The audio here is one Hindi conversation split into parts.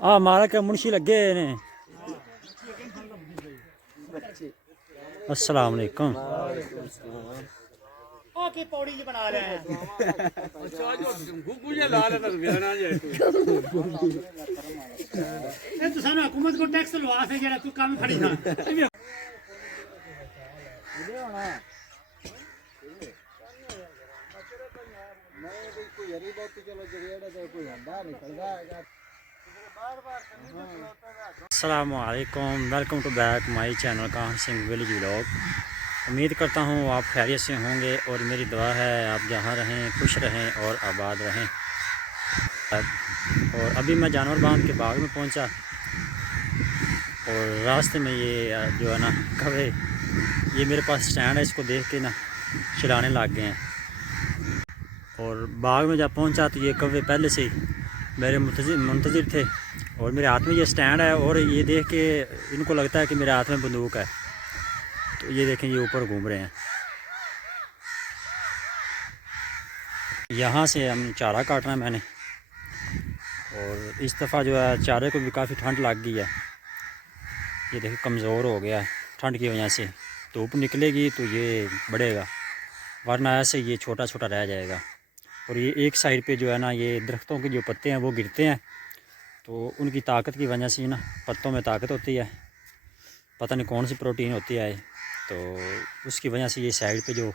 हाँ माला के मुंशी लगे ने। अस्सलाम वालेकुम। की पौड़ी जी बना रहे हैं। हुकूमत को टैक्स लवा से जरा तू काम खड़ी था। अस्सलामु अलैकुम, welcome to back my channel Kahan Singh village vlog. उम्मीद करता हूँ आप खैरियत से होंगे और मेरी दुआ है आप जहाँ रहें खुश रहें और आबाद रहें। और अभी मैं जानवर बांध के बाग में पहुँचा और रास्ते में ये जो है ना कौवे, ये मेरे पास स्टैंड है, इसको देख के ना चिल्लाने लग गए हैं। और बाग में जब पहुँचा तो ये कौवे पहले से ही मेरे मुंतज़िर थे और मेरे हाथ में ये स्टैंड है और ये देख के इनको लगता है कि मेरे हाथ में बंदूक है, तो ये देखें ये ऊपर घूम रहे हैं। यहाँ से हम चारा काटना है मैंने, और इस दफ़ा जो है चारे को भी काफ़ी ठंड लग गई है। ये देखिए कमज़ोर हो गया है ठंड की वजह से। धूप निकलेगी तो ये बढ़ेगा, वरना ऐसे ये छोटा छोटा रह जाएगा। और ये एक साइड पे जो है ना ये दरख्तों के जो पत्ते हैं वो गिरते हैं, तो उनकी ताकत की वजह से ना पत्तों में ताकत होती है, पता नहीं कौन सी प्रोटीन होती है, तो उसकी वजह से ये साइड पे जो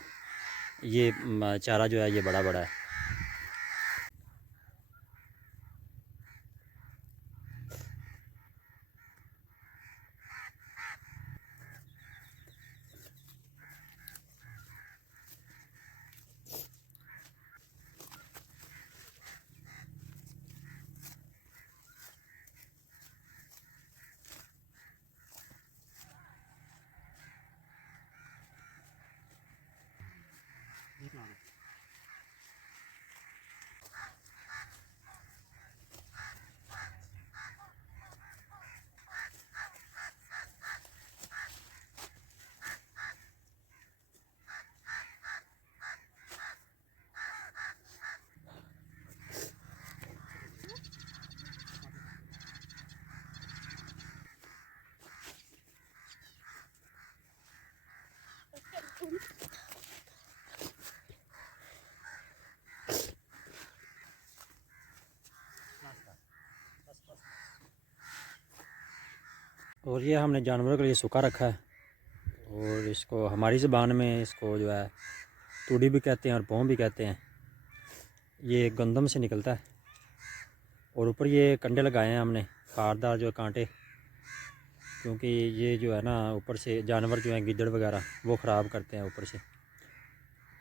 ये चारा जो है ये बड़ा बड़ा है। और ये हमने जानवरों के लिए सूखा रखा है, और इसको हमारी ज़बान में इसको जो है तूड़ी भी कहते हैं और पों भी कहते हैं। ये गंदम से निकलता है और ऊपर ये कंडे लगाए हैं हमने, खारदार जो कांटे, क्योंकि ये जो है ना ऊपर से जानवर जो हैं गिद्दड़ वगैरह वो ख़राब करते हैं ऊपर से।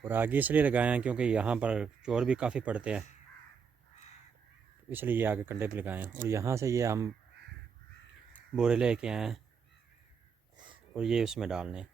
और आगे इसलिए लगाए हैं क्योंकि यहाँ पर चोर भी काफ़ी पड़ते हैं, इसलिए ये आगे कंडे पे लगाए हैं। और यहाँ से ये हम बोरे लेके आए हैं और ये उसमें डालने।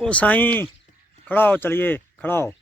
ओ साईं खड़ा हो, चलिए खड़ा हो।